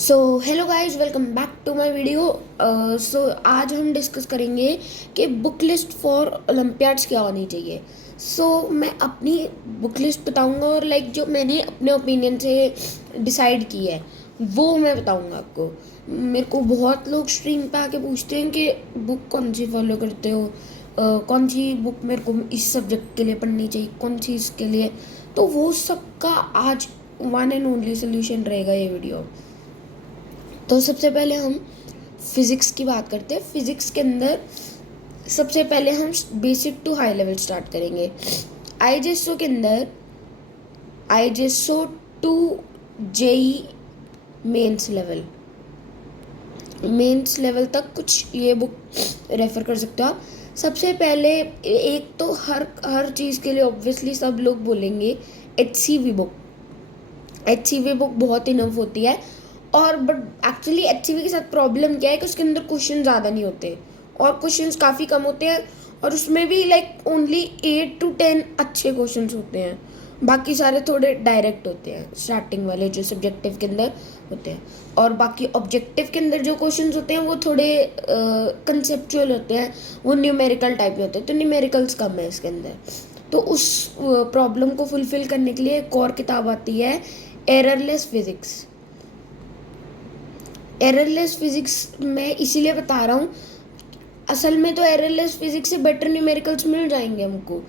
So hello guys, welcome back to my video. So आज हम discuss करेंगे कि बुक लिस्ट फॉर ओलंपियाड्स क्या होनी चाहिए। मैं अपनी बुक लिस्ट बताऊंगा और जो मैंने अपने ओपिनियन से डिसाइड की है वो मैं बताऊंगा आपको। मेरे को बहुत लोग स्ट्रीम पे आके पूछते हैं कि बुक कौन सी फॉलो करते हो, कौन सी बुक मेरे को इस सब्जेक्ट के लिए पढ़नी चाहिए, कौन सी इसके लिए। तो वो सबका आज वन एंड ओनली सोल्यूशन रहेगा ये वीडियो। तो सबसे पहले हम फिज़िक्स की बात करते हैं। फिज़िक्स के अंदर सबसे पहले हम basic to high level start करेंगे। आईजेसओ के अंदर IJSO to JEE mains level तक कुछ ये बुक रेफ़र कर सकते हो आप। सबसे पहले एक तो हर चीज़ के लिए ऑब्वियसली सब लोग बोलेंगे एचसीवी बुक बहुत इनफ होती है। और बट एक्चुअली एचसीवी के साथ प्रॉब्लम क्या है कि उसके अंदर क्वेश्चन ज़्यादा नहीं होते और क्वेश्चंस काफ़ी कम होते हैं, और उसमें भी ओनली 8 to 10 अच्छे क्वेश्चंस होते हैं। बाकी सारे थोड़े डायरेक्ट होते हैं, स्टार्टिंग वाले जो सब्जेक्टिव के अंदर होते हैं। और बाकी ऑब्जेक्टिव के अंदर जो क्वेश्चंस होते हैं वो थोड़े कंसेप्चुअल होते हैं, वो न्यूमेरिकल टाइप के होते हैं, तो न्यूमेरिकल्स कम है इसके अंदर। तो उस प्रॉब्लम को फुलफ़िल करने के लिए एक और किताब आती है, एररलेस फिज़िक्स। एररलेस फिज़िक्स मैं इसीलिए बता रहा हूँ, असल में तो एररलेस फिज़िक्स से बेटर न्यूमेरिकल्स मिल जाएंगे हमको,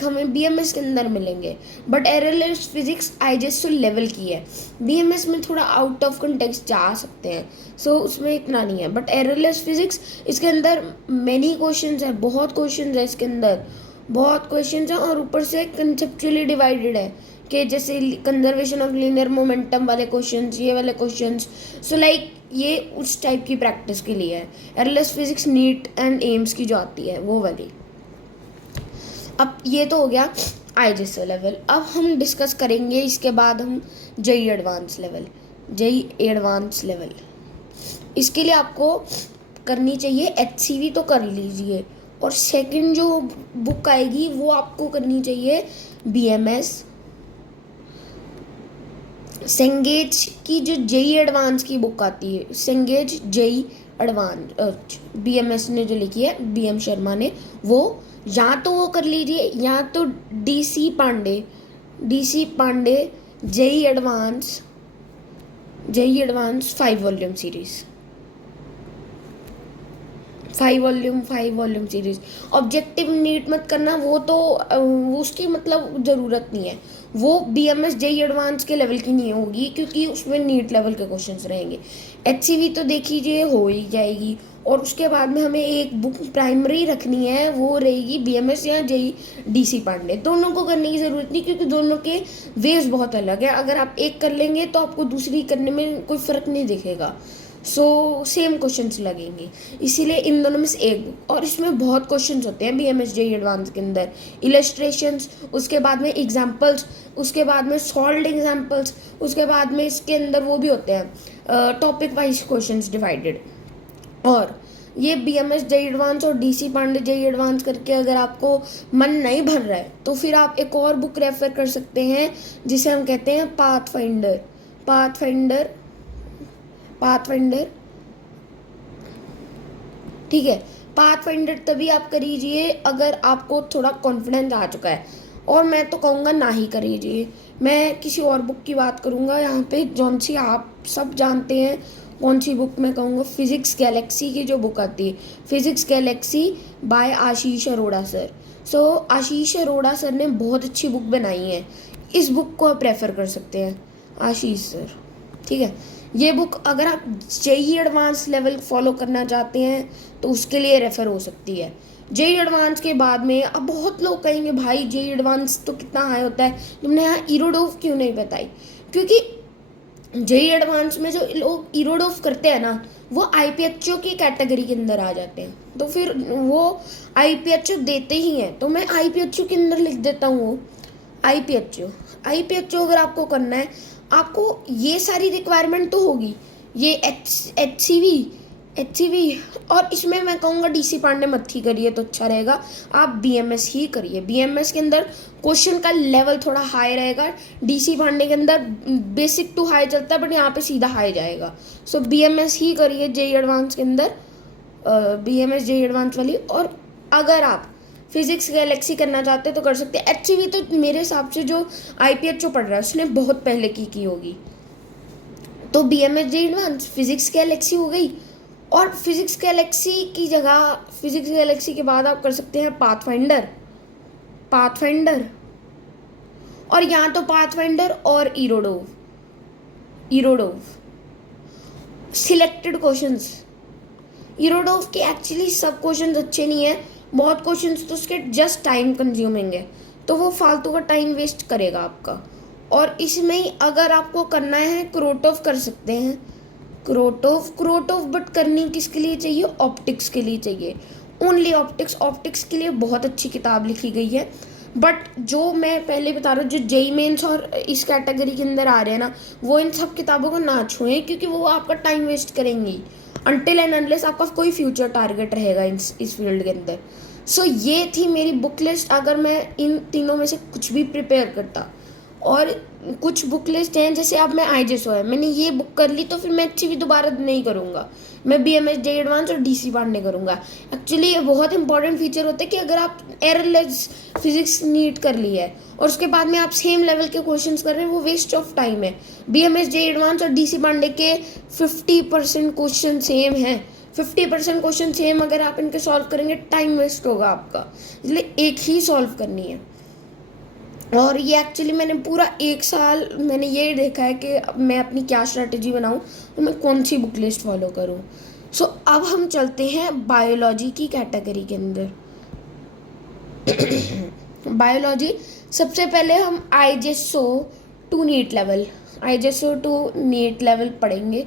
हमें बीएमएस के अंदर मिलेंगे। बट एररलेस फिज़िक्स आईजेसओ लेवल की है, बीएमएस में थोड़ा आउट ऑफ कंटेक्स्ट जा सकते हैं, उसमें इतना नहीं है। बट एररलेस फिज़िक्स, इसके अंदर मैनी क्वेश्चंस है, बहुत क्वेश्चंस है इसके अंदर, बहुत क्वेश्चंस हैं, और ऊपर से कंसेप्चुअली डिवाइडेड है कि जैसे कंजर्वेशन ऑफ लीनियर मोमेंटम वाले क्वेश्चंस, ये वाले क्वेश्चंस। ये उस टाइप की प्रैक्टिस के लिए है। Errorless physics neat and AIIMS की जो आती है वो वाली। अब ये तो हो गया आईजेसओ लेवल। अब हम डिस्कस करेंगे इसके बाद हम जेई एडवांस लेवल। इसके लिए आपको करनी चाहिए एचसीवी, तो कर लीजिए, और सेकंड जो बुक आएगी वो आपको करनी चाहिए बीएमएस। सेंगेज की जो जेई एडवांस की बुक आती है, सेंगेज जेई एडवांस, बीएमएस ने जो लिखी है, बीएम शर्मा ने, वो या तो वो कर लीजिए, या तो DC Pandey JEE advance 5 volume series, 5 volume series. Objective NEET मत करना, वो तो उसकी मतलब ज़रूरत नहीं है, वो बीएमएस जेई एडवांस के लेवल की नहीं होगी, क्योंकि उसमें नीट लेवल के क्वेश्चंस रहेंगे। एचसीवी तो देखिए हो ही जाएगी, और उसके बाद में हमें एक बुक प्राइमरी रखनी है, वो रहेगी बीएमएस या जेई डीसी पांडे। दोनों को करने की ज़रूरत नहीं, क्योंकि दोनों के वेज बहुत अलग है। अगर आप एक कर लेंगे तो आपको दूसरी करने में कोई फ़र्क नहीं दिखेगा, सेम क्वेश्चंस लगेंगे, इसीलिए इन दोनों में से एक बुक। और इसमें बहुत क्वेश्चंस होते हैं बीएमएस जेई एडवांस के अंदर, इलस्ट्रेशंस, उसके बाद में एग्जांपल्स, उसके बाद में सॉल्व्ड एग्जांपल्स, उसके बाद में इसके अंदर वो भी होते हैं टॉपिक वाइज क्वेश्चंस डिवाइडेड। और ये बीएमएस जेई एडवांस और डीसी पांडे जेई एडवांस करके अगर आपको मन नहीं भर रहा है, तो फिर आप एक और बुक रेफर कर सकते हैं, जिसे हम कहते हैं पाथफाइंडर। ठीक है, पाथफाइंडर तभी आप करीजिए अगर आपको थोड़ा कॉन्फिडेंस आ चुका है, और मैं तो कहूँगा ना ही करीजिए। मैं किसी और बुक की बात करूँगा यहाँ पे, जौन सी आप सब जानते हैं। कौन सी बुक मैं कहूँगा, फिज़िक्स गैलेक्सी की जो बुक आती है, फिज़िक्स गैलेक्सी बाय आशीष अरोड़ा सर। आशीष अरोड़ा सर ने बहुत अच्छी बुक बनाई है, इस बुक को आप रेफ़र कर सकते हैं, आशीष सर। ठीक है, ये बुक अगर आप जेई एडवांस लेवल फॉलो करना चाहते हैं तो उसके लिए रेफ़र हो सकती है। जेई एडवांस के बाद में अब बहुत लोग कहेंगे भाई जेई एडवांस तो कितना हाई होता है, तुमने यहाँ इरोडोव क्यों नहीं बताई? क्योंकि जेई एडवांस में जो लोग इरोडोव करते हैं ना, वो आईपीएचओ की कैटेगरी के अंदर आ जाते हैं, तो फिर वो आईपीएचओ देते ही हैं, तो मैं आईपीएचओ के अंदर लिख देता हूँ आईपीएचओ अगर आपको करना है, आपको ये सारी रिक्वायरमेंट तो होगी, ये एचसीवी, HCV, और इसमें मैं कहूँगा DC पांडे मत ही करिए तो अच्छा रहेगा, आप BMS ही करिए। BMS के अंदर क्वेश्चन का लेवल थोड़ा हाई रहेगा, DC पांडे के अंदर बेसिक टू हाई चलता है, बट यहाँ पे सीधा हाई जाएगा। सो BMS ही करिए JEE एडवांस के अंदर, BMS JEE एडवांस वाली। और अगर आप फिजिक्स गैलेक्सी करना चाहते हैं तो कर सकते हैं। HCV तो मेरे हिसाब से जो IPHO पढ़ रहा है उसने बहुत पहले की होगी। तो BMS JEE advance physics Galaxy हो गई, और फिजिक्स गैलेक्सी की जगह, फिजिक्स गैलेक्सी के बाद आप कर सकते हैं पाथफाइंडर, और यहाँ तो पाथफाइंडर और इरोडोव सिलेक्टेड क्वेश्चंस। इरोडोव के एक्चुअली सब क्वेश्चंस अच्छे नहीं है, बहुत क्वेश्चंस तो उसके जस्ट टाइम कंज्यूमिंग है, तो वो फालतू का टाइम वेस्ट करेगा आपका। और इसमें ही अगर आपको करना है क्रोटोव कर सकते हैं, क्रोटोव बट करनी किसके लिए चाहिए, ऑप्टिक्स के लिए चाहिए, ओनली ऑप्टिक्स के लिए बहुत अच्छी किताब लिखी गई है। बट जो मैं पहले बता रहा हूँ, जो JEE मेंस और इस कैटेगरी के अंदर आ रहे हैं ना, वो इन सब किताबों को ना छुएं, क्योंकि वो आपका टाइम वेस्ट करेंगी अनटिल एंड अनलेस आपका कोई फ्यूचर टारगेट रहेगा इस फील्ड के अंदर। सो ये थी मेरी बुक लिस्ट, अगर मैं इन तीनों में से कुछ भी प्रिपेयर करता। और कुछ बुक लिस्ट हैं, जैसे अब मैं IJSO है, मैंने ये बुक कर ली तो फिर मैं HCV दोबारा नहीं करूँगा, मैं BMS JEE एडवांस और DC पांडे करूँगा। एक्चुअली ये बहुत इंपॉर्टेंट फीचर होता है कि अगर आप एररलेस फिजिक्स नीट कर ली है और उसके बाद में आप सेम लेवल के क्वेश्चंस कर रहे हैं, वो वेस्ट ऑफ टाइम है। BMS JEE एडवांस और DC पांडे के 50% क्वेश्चन सेम हैं, 50% क्वेश्चन सेम अगर आप इनके सॉल्व करेंगे टाइम वेस्ट होगा आपका, इसलिए एक ही सॉल्व करनी है। और ये एक्चुअली मैंने पूरा 1 साल मैंने ये देखा है कि मैं अपनी क्या स्ट्रेटजी बनाऊँ और मैं कौन सी बुक लिस्ट फॉलो करूँ। सो अब हम चलते हैं बायोलॉजी की कैटेगरी के अंदर। बायोलॉजी, सबसे पहले हम IJSO टू नीट लेवल पढ़ेंगे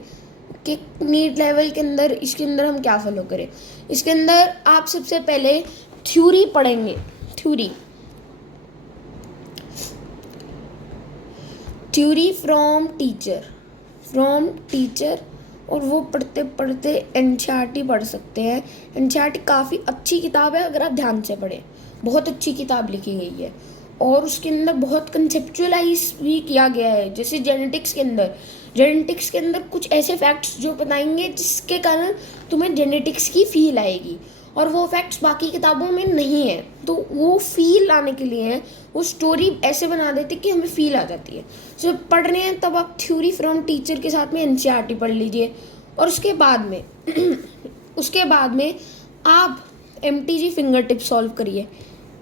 कि नीट लेवल के अंदर, इसके अंदर हम क्या फॉलो करें। इसके अंदर आप सबसे पहले थ्योरी पढ़ेंगे, थ्योरी फ्रॉम टीचर, और वो पढ़ते पढ़ते NCERT पढ़ सकते हैं। NCERT काफ़ी अच्छी किताब है, अगर आप ध्यान से पढ़ें, बहुत अच्छी किताब लिखी गई है, और उसके अंदर बहुत कंसेप्चुअलाइज भी किया गया है। जैसे जेनेटिक्स के अंदर कुछ ऐसे फैक्ट्स जो बताएंगे जिसके कारण तुम्हें जेनेटिक्स की फील आएगी, और वो फैक्ट्स बाकी किताबों में नहीं है, तो वो फील लाने के लिए है, वो स्टोरी ऐसे बना देते कि हमें फील आ जाती है। सो पढ़ रहे हैं तब आप थ्योरी फ्रॉम टीचर के साथ में NCERT पढ़ लीजिए, और उसके बाद में आप MTG फिंगर टिप्स सॉल्व करिए।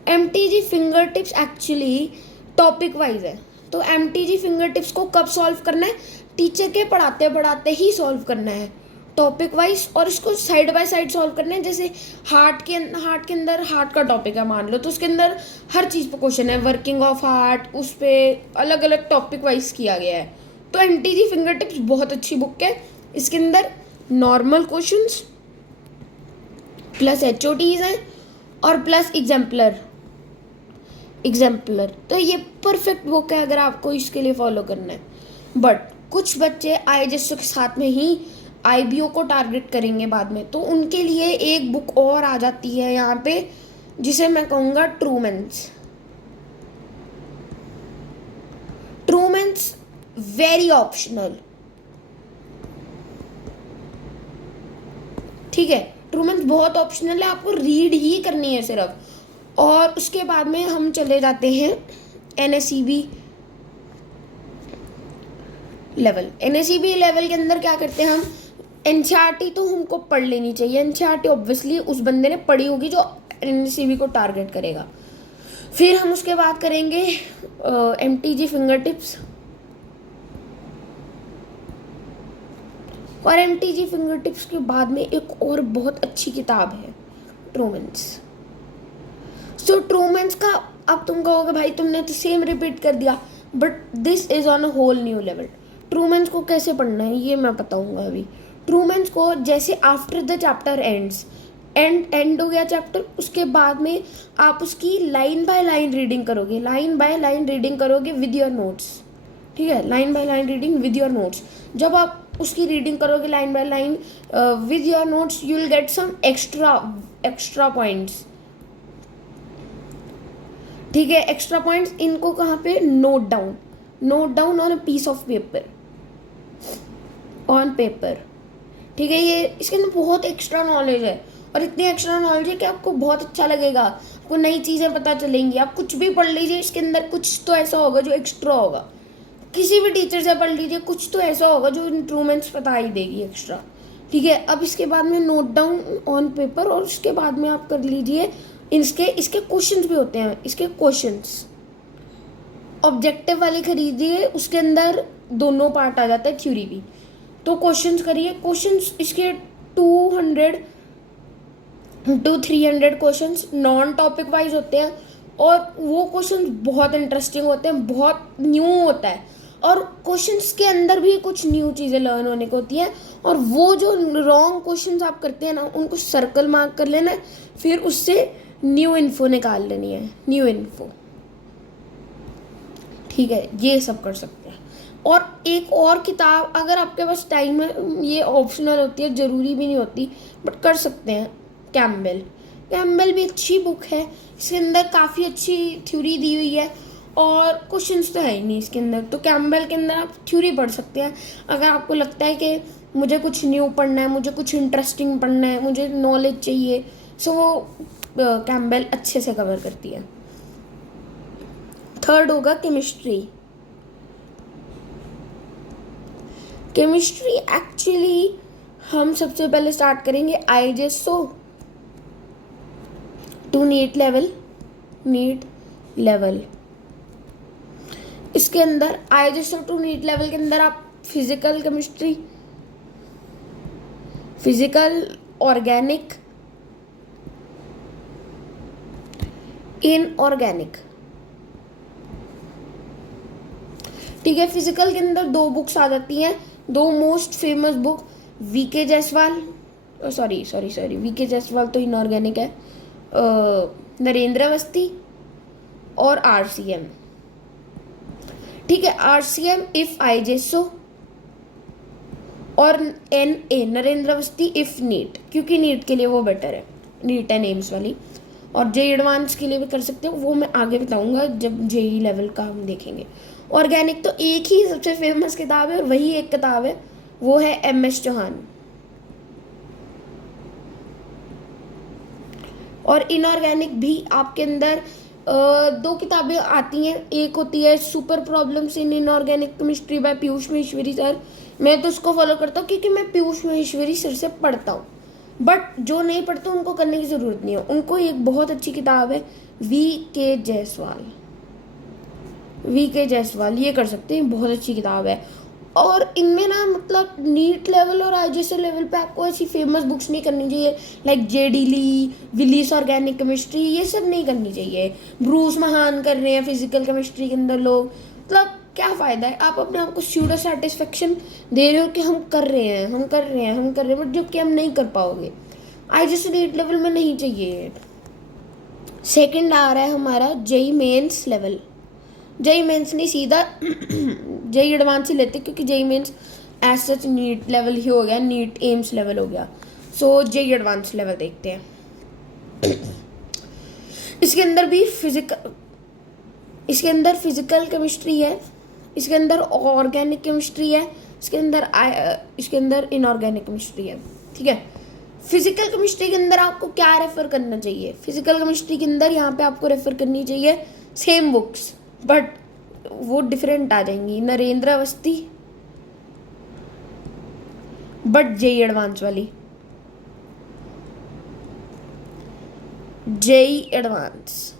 MTG finger tips actually topic wise है, तो MTG फिंगर टिप्स को कब सॉल्व करना है, टीचर के पढ़ाते पढ़ाते ही सॉल्व करना है, टॉपिक वाइज, और इसको साइड बाय साइड सॉल्व करना है। जैसे हार्ट के अंदर हार्ट का टॉपिक है मान लो, तो उसके अंदर हर चीज़ पे क्वेश्चन है, वर्किंग ऑफ हार्ट, उस पर अलग अलग टॉपिक वाइज किया गया है। तो MTG फिंगर टिप्स बहुत अच्छी बुक है, इसके अंदर नॉर्मल क्वेश्चंस प्लस HOTs हैं और प्लस एग्जाम्पलर, तो ये परफेक्ट बुक है अगर आपको इसके लिए फॉलो करना है। बट कुछ बच्चे IJSO के साथ में ही IBO को टारगेट करेंगे बाद में, तो उनके लिए एक बुक और आ जाती है यहाँ पे, जिसे मैं कहूँगा ट्रूमैन्स। वेरी ऑप्शनल, ठीक है, ट्रूमैन्स बहुत ऑप्शनल है, आपको रीड ही करनी है सिर्फ। और उसके बाद में हम चले जाते हैं NSEB लेवल। NSEB लेवल के अंदर क्या करते हैं हम, NCERT तो हमको पढ़ लेनी चाहिए, NCERT ऑब्वियसली उस बंदे ने पढ़ी होगी जो NSEB को टारगेट करेगा। फिर हम उसके बाद करेंगे MTG फिंगर टिप्स, और MTG फिंगर टिप्स के बाद में एक और बहुत अच्छी किताब है ट्रूमैन्स। सो ट्रूमैन्स का अब तुम कहोगे भाई तुमने तो सेम रिपीट कर दिया, but this is on a whole new level. Trueman's को कैसे पढ़ना है ये मैं बताऊंगा अभी। ट्रूमैन्स को जैसे आफ्टर द चैप्टर एंड हो गया चैप्टर, उसके बाद में आप उसकी लाइन बाय लाइन रीडिंग करोगे विद योर नोट्स, ठीक है, line by line reading with your notes. जब आप उसकी रीडिंग करोगे line by line with your notes, you will get some extra points. ठीक है, एक्स्ट्रा पॉइंट्स इनको कहाँ पे, note down on a piece of paper, on paper. ठीक है, ये इसके अंदर बहुत एक्स्ट्रा नॉलेज है, और इतनी एक्स्ट्रा नॉलेज है कि आपको बहुत अच्छा लगेगा, आपको नई चीज़ें पता चलेंगी। आप कुछ भी पढ़ लीजिए, इसके अंदर कुछ तो ऐसा होगा जो एक्स्ट्रा होगा। किसी भी टीचर से पढ़ लीजिए, कुछ तो ऐसा होगा जो इंप्रूवमेंट्स बता ही देगी एक्स्ट्रा। ठीक है, अब इसके बाद में नोट डाउन ऑन पेपर, और उसके बाद में आप कर लीजिए इसके क्वेश्चंस भी होते हैं, इसके क्वेश्चंस ऑब्जेक्टिव वाली खरीदिए, उसके अंदर दोनों पार्ट आ जाता है, थ्योरी भी। तो क्वेश्चंस करिए, क्वेश्चंस इसके 200 to 300 questions non topic wise होते हैं, और वो क्वेश्चंस बहुत इंटरेस्टिंग होते हैं, बहुत न्यू होता है, और क्वेश्चंस के अंदर भी कुछ न्यू चीज़ें लर्न होने को होती हैं। और वो जो रॉन्ग क्वेश्चंस आप करते हैं ना, उनको सर्कल मार्क कर लेना है, फिर उससे न्यू इन्फो निकाल लेनी है, न्यू इन्फो। ठीक है, ये सब कर सकते हैं। और एक और किताब अगर आपके पास टाइम है, ये ऑप्शनल होती है, ज़रूरी भी नहीं होती, बट कर सकते हैं, कैम्बेल भी अच्छी बुक है, इसके अंदर काफ़ी अच्छी थ्योरी दी हुई है, और क्वेश्चंस तो है ही नहीं इसके अंदर। तो कैम्बेल के अंदर आप थ्योरी पढ़ सकते हैं, अगर आपको लगता है कि मुझे कुछ न्यू पढ़ना है, मुझे कुछ इंटरेस्टिंग पढ़ना है, मुझे नॉलेज चाहिए, सो वो कैम्बेल अच्छे से कवर करती है। थर्ड होगा केमिस्ट्री। केमिस्ट्री एक्चुअली हम सबसे पहले स्टार्ट करेंगे आईजेएसओ टू नीट लेवल। इसके अंदर आईजेएसओ टू नीट लेवल के अंदर आप physical chemistry, physical, organic, inorganic. ठीक है, फिजिकल के अंदर 2 बुक्स आ जाती हैं, 2 most famous book, VK Jaiswal, VK Jaiswal तो इनऑर्गेनिक है, नरेंद्र अवस्थी और आरसीएम। ठीक है, आरसीएम इफ आईजेएसओ, और NA Narendra Awasthi if NEET, क्योंकि नीट के लिए वो बेटर है, नीट एंड एम्स वाली। और जेई एडवांस के लिए भी कर सकते हो, वो मैं आगे बताऊंगा जब जेई लेवल का हम देखेंगे। ऑर्गेनिक तो एक ही सबसे फेमस किताब है, और वही एक किताब है, वो है एमएस चौहान। और इनऑर्गेनिक भी आपके अंदर 2 किताबें आती हैं, एक होती है super problems in inorganic chemistry bye Piyush Maheshwari sir. मैं तो उसको फॉलो करता हूँ क्योंकि मैं पीयूष महेश्वरी सर से पढ़ता हूँ, बट जो नहीं पढ़ते उनको करने की ज़रूरत नहीं है। उनको एक बहुत अच्छी किताब है वीके जायसवाल, ये कर सकते हैं, बहुत अच्छी किताब है। और इनमें ना मतलब नीट लेवल और आईजेएसओ लेवल पे आपको ऐसी फेमस बुक्स नहीं करनी चाहिए, लाइक जेडी ली, विलीस ऑर्गेनिक केमिस्ट्री, ये सब नहीं करनी चाहिए। ब्रूस महान कर रहे हैं फिजिकल केमिस्ट्री के अंदर लोग, मतलब क्या फ़ायदा है, आप अपने आप को स्यूडो सेटिस्फेक्शन दे रहे हो कि हम कर रहे हैं, बट जबकि हम नहीं कर पाओगे। आईजेएसओ नीट लेवल में नहीं चाहिए। सेकंड आ रहा है हमारा JEE mains level, JEE Mains नहीं, सीधा जेई एडवांस ही लेते, क्योंकि JEE Mains as such NEET level ही हो गया, नीट एम्स लेवल हो गया। सो जेई एडवांस लेवल देखते हैं। इसके अंदर भी फिजिकल केमिस्ट्री है, इसके अंदर ऑर्गेनिक केमिस्ट्री है, इसके अंदर इनऑर्गेनिक केमिस्ट्री है। ठीक है, फिजिकल केमिस्ट्री के अंदर आपको क्या रेफर करना चाहिए, फिजिकल केमिस्ट्री के अंदर यहाँ पे आपको रेफर करनी चाहिए सेम बुक्स, बट वो डिफरेंट आ जाएंगी। Narendra Awasthi but JEE advance वाली, जेई एडवांस।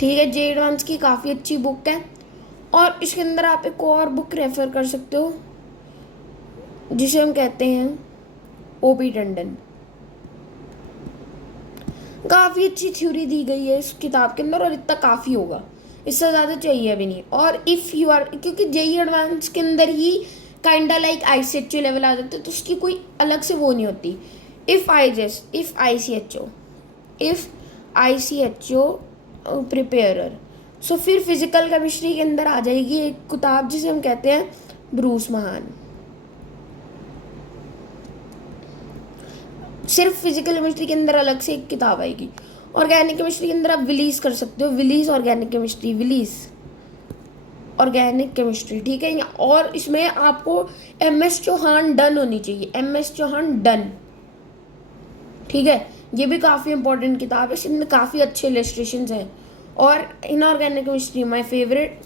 ठीक है, जेई एडवांस की काफ़ी अच्छी बुक है। और इसके अंदर आप एक और बुक रेफर कर सकते हो जिसे हम कहते हैं ओपी टंडन। काफ़ी अच्छी थ्योरी दी गई है इस किताब के अंदर, और इतना काफ़ी होगा, इससे ज़्यादा चाहिए भी नहीं। और इफ़ यू आर, क्योंकि जेई एडवांस के अंदर ही काइंडा लाइक आईसीएचओ लेवल आ जाते, तो उसकी कोई अलग से वो नहीं होती। इफ़ आईसीएचओ प्रिपेयरर, सो फिर फिजिकल केमिस्ट्री के अंदर आ जाएगी एक किताब जिसे हम कहते हैं ब्रूस महान। सिर्फ फिजिकल केमिस्ट्री के अंदर अलग से एक किताब आएगी। ऑर्गेनिक केमिस्ट्री के अंदर आप विलीज कर सकते हो, Wiley's organic chemistry, Wiley's organic chemistry, ठीक है। और इसमें आपको MS चौहान डन होनी चाहिए, MS चौहान डन, ठीक है। ये भी काफ़ी इंपॉर्टेंट किताब है, इसमें काफ़ी अच्छे इलस्ट्रेशंस हैं। और इनऑर्गेनिक केमिस्ट्री माय फेवरेट,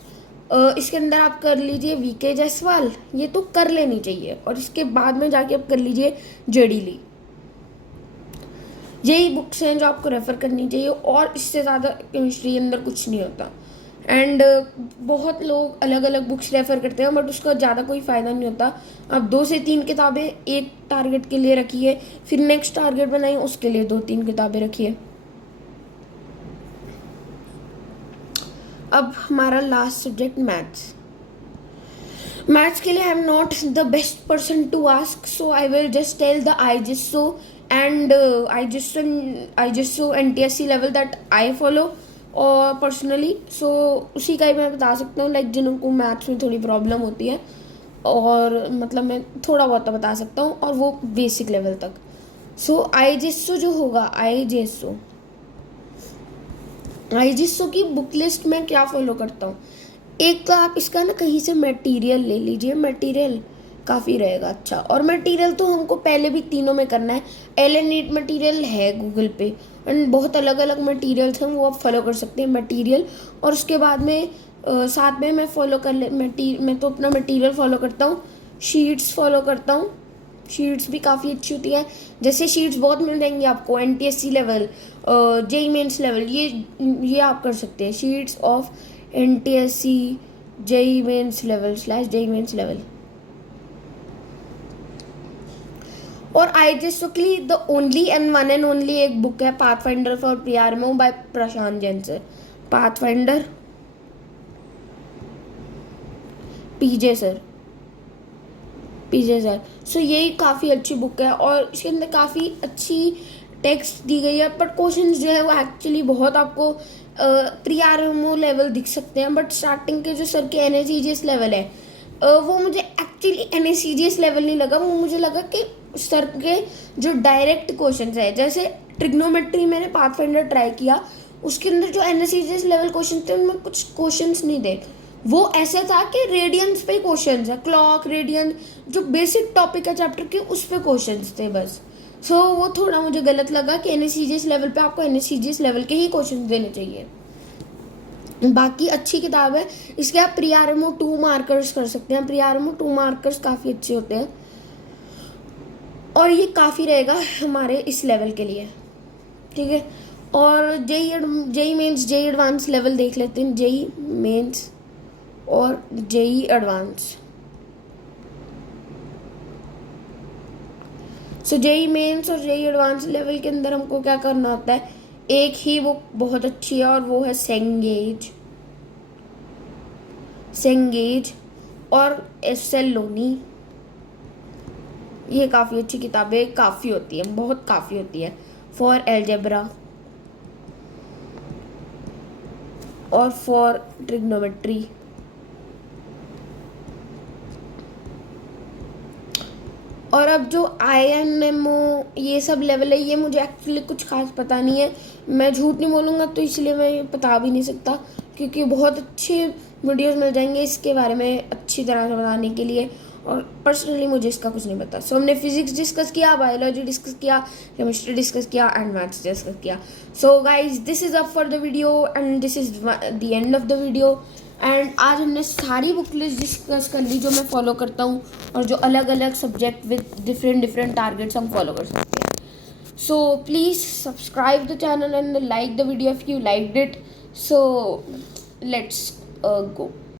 इसके अंदर आप कर लीजिए VK जायसवाल, ये तो कर लेनी चाहिए। और इसके बाद में जाके आप कर लीजिए JD ली। यही बुक्स हैं जो आपको रेफ़र करनी चाहिए, और इससे ज़्यादा केमिस्ट्री के अंदर कुछ नहीं होता। एंड बहुत लोग अलग अलग बुक्स रेफ़र करते हैं, बट उसका ज़्यादा कोई फ़ायदा नहीं होता। आप 2 से 3 किताबें एक टारगेट के लिए रखिए, फिर नेक्स्ट टारगेट बनाइए, उसके लिए 2-3 किताबें रखिए। अब हमारा लास्ट सब्जेक्ट मैथ्स। मैथ्स के लिए I am not the best person to ask, so I will just tell the IGESO and IGESO NTSC level that I follow और पर्सनली। सो उसी का ही मैं बता सकता हूँ, लाइक जिनको मैथ्स में थोड़ी प्रॉब्लम होती है, और मतलब मैं थोड़ा बहुत तो बता सकता हूँ, और वो बेसिक लेवल तक। सो IGESO जो होगा, IGESO की बुक लिस्ट में क्या फॉलो करता हूँ, एक तो आप इसका ना कहीं से मटेरियल ले लीजिए, मटेरियल काफ़ी रहेगा अच्छा। और मटेरियल तो हमको पहले भी तीनों में करना है। LN नीट मटेरियल है गूगल पे, एंड बहुत अलग अलग मटेरियल्स हैं, वो आप फॉलो कर सकते हैं मटेरियल। और उसके बाद में साथ में मैं मैं तो अपना मटेरियल फॉलो करता हूँ, शीट्स फॉलो करता हूँ। शीट्स भी काफ़ी अच्छी होती है, जैसे शीट्स बहुत मिल जाएंगी आपको NTSC level, JEE Mains level, ये आप कर सकते हैं, sheets of NTSC JEE Mains level /JEE Mains level. और IGESO के लिए the only and one and only एक बुक है, पाथफाइंडर फॉर PRMO बाय Prashant Jain sir. Pathfinder PJ sir. So यही काफ़ी अच्छी बुक है, और इसके अंदर काफ़ी अच्छी टेक्स्ट दी गई है, बट क्वेश्चंस जो है वो एक्चुअली बहुत आपको PRMO लेवल दिख सकते हैं, बट स्टार्टिंग के जो सर के NSCGS लेवल है, वो मुझे एक्चुअली NSCGS लेवल नहीं लगा, वो मुझे लगा कि सर के जो डायरेक्ट क्वेश्चंस है, जैसे ट्रिग्नोमेट्री मैंने पाथफाइंडर ट्राई किया, उसके अंदर जो NSCGS लेवल क्वेश्चन थे उनमें कुछ क्वेश्चंस नहीं थे, वो ऐसे था कि रेडियंस पे क्वेश्चंस है, क्लॉक रेडियन जो बेसिक टॉपिक है चैप्टर के, उस पे क्वेश्चंस थे बस। सो वो थोड़ा मुझे गलत लगा कि NSCGS लेवल पे आपको NSCGS लेवल के ही क्वेश्चन देने चाहिए। बाकी अच्छी किताब है, इसके आप PRMO 2 मार्कर्स कर सकते हैं, PRMO 2 मार्कर्स काफ़ी अच्छे होते हैं, और ये काफ़ी रहेगा हमारे इस लेवल के लिए, ठीक है। और JEE mains JEE advance level देख लेते हैं, JEE मेंस और JEE advance. So JEE mains और JEE एडवांस लेवल के अंदर हमको क्या करना होता है, एक ही बुक बहुत अच्छी है, और वो है सेंगेज और SL लोनी। ये काफ़ी अच्छी किताबें काफ़ी होती है, बहुत काफ़ी होती है, फॉर एलजेब्रा और फॉर ट्रिग्नोमेट्री। और अब जो INMO ये सब लेवल है, ये मुझे एक्चुअली कुछ खास पता नहीं है, मैं झूठ नहीं बोलूँगा, तो इसलिए मैं ये बता भी नहीं सकता, क्योंकि बहुत अच्छे वीडियोस मिल जाएंगे इसके बारे में अच्छी तरह से बताने के लिए, और पर्सनली मुझे इसका कुछ नहीं पता। सो हमने फिजिक्स डिस्कस किया, बायोलॉजी डिस्कस किया, केमिस्ट्री डिस्कस किया, एंड मैथ्स डिस्कस किया। So guys, this is up for the video, and this is the end of the video. And आज हमने सारी बुक लिस्ट डिस्कस कर ली जो मैं फॉलो करता हूँ, और जो अलग अलग सब्जेक्ट विद डिफरेंट टारगेट्स हम फॉलो कर सकते हैं। So please subscribe the channel and like the video if you liked it. So let's go.